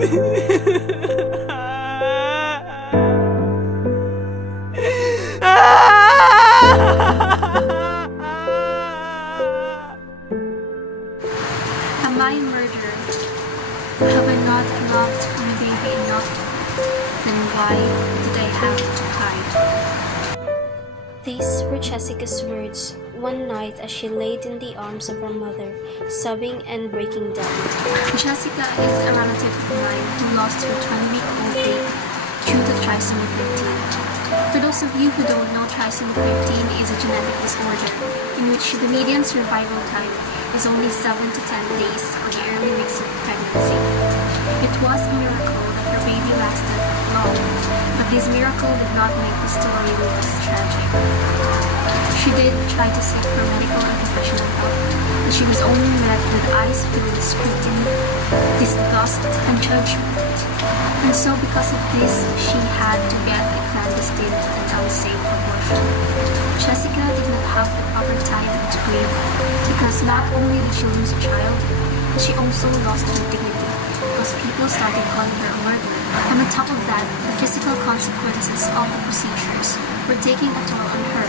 Am I a murderer? Have I not loved my baby enough? Then why did I have to hide? These were Jessica's words one night as she laid in the arms of her mother, sobbing and breaking down. Jessica is a relative of mine who lost her 20-week-old baby due to trisomy 15. For those of you who don't know, trisomy 15 is a genetic disorder in which the median survival time is only 7 to 10 days for the early weeks of pregnancy. It was a miracle that her baby lasted long, but this miracle did not make the story less tragic. She did try to seek for medical and professional help, but she was only met with eyes filled with scrutiny, disgust, and judgment. And so because of this, she had to get a clandestine and unsafe abortion. Jessica did not have the proper time to grieve, because not only did she lose a child, but she also lost her dignity, because people started calling her a murderer. And on top of that, the physical consequences of the procedures were taking a toll on her.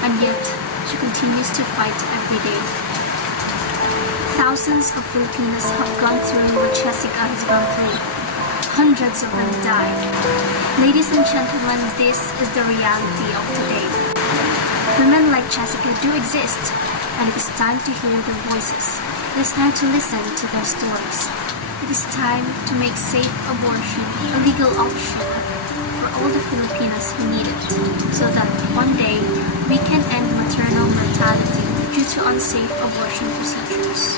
And yet, she continues to fight every day. Thousands of Filipinos have gone through what Jessica has gone through. Hundreds of them died. Ladies and gentlemen, this is the reality of today. Women like Jessica do exist, and it is time to hear their voices. It is time to listen to their stories. It is time to make safe abortion a legal option for all the Filipinos who need it, so that one day we can end maternal mortality due to unsafe abortion procedures.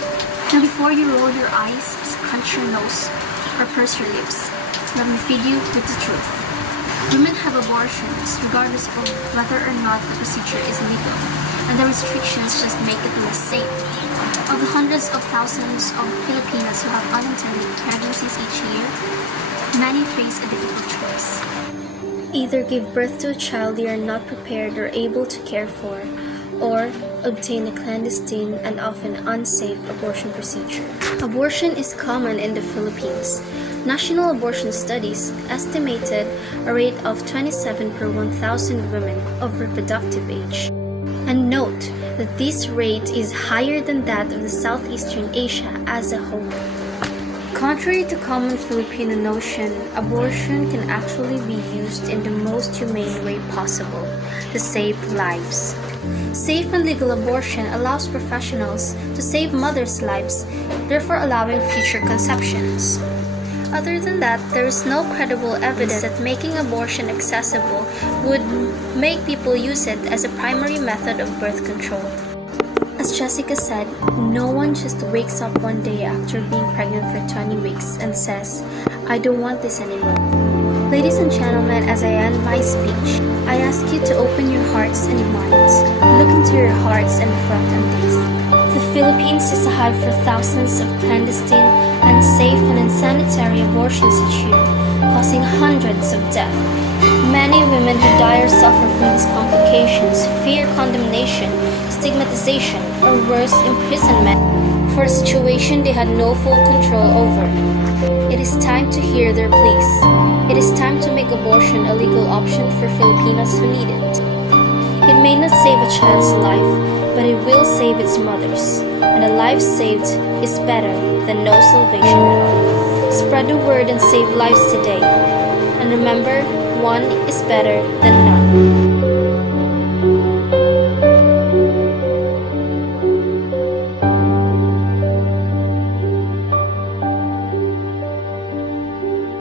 Now before you roll your eyes, scrunch your nose, or purse your lips, let me feed you with the truth. Women have abortions regardless of whether or not the procedure is legal, and the restrictions just make it less safe. Of the hundreds of thousands of Filipinos who have unintended pregnancies each year, many face a difficult choice. Either give birth to a child they are not prepared or able to care for, or obtain a clandestine and often unsafe abortion procedure. Abortion is common in the Philippines. National Abortion Studies estimated a rate of 27 per 1,000 women of reproductive age. And note that this rate is higher than that of the Southeastern Asia as a whole. Contrary to common Filipino notion, abortion can actually be used in the most humane way possible to save lives. Safe and legal abortion allows professionals to save mothers' lives, therefore allowing future conceptions. Other than that, there is no credible evidence that making abortion accessible would make people use it as a primary method of birth control. As Jessica said, no one just wakes up one day after being pregnant for 20 weeks and says, "I don't want this anymore." Ladies and gentlemen, as I end my speech, I ask you to open your hearts and minds. Look into your hearts and reflect on this. The Philippines is a hive for thousands of clandestine, unsafe, and unsanitary abortions each year, causing hundreds of deaths. Many women who die or suffer from these complications fear condemnation, stigmatization, or worse, imprisonment for a situation they had no full control over. It is time to hear their pleas. It is time to make abortion a legal option for Filipinos who need it. It may not save a child's life, but it will save its mother's. And a life saved is better than no salvation at all. Spread the word and save lives today. And remember, one is better than none.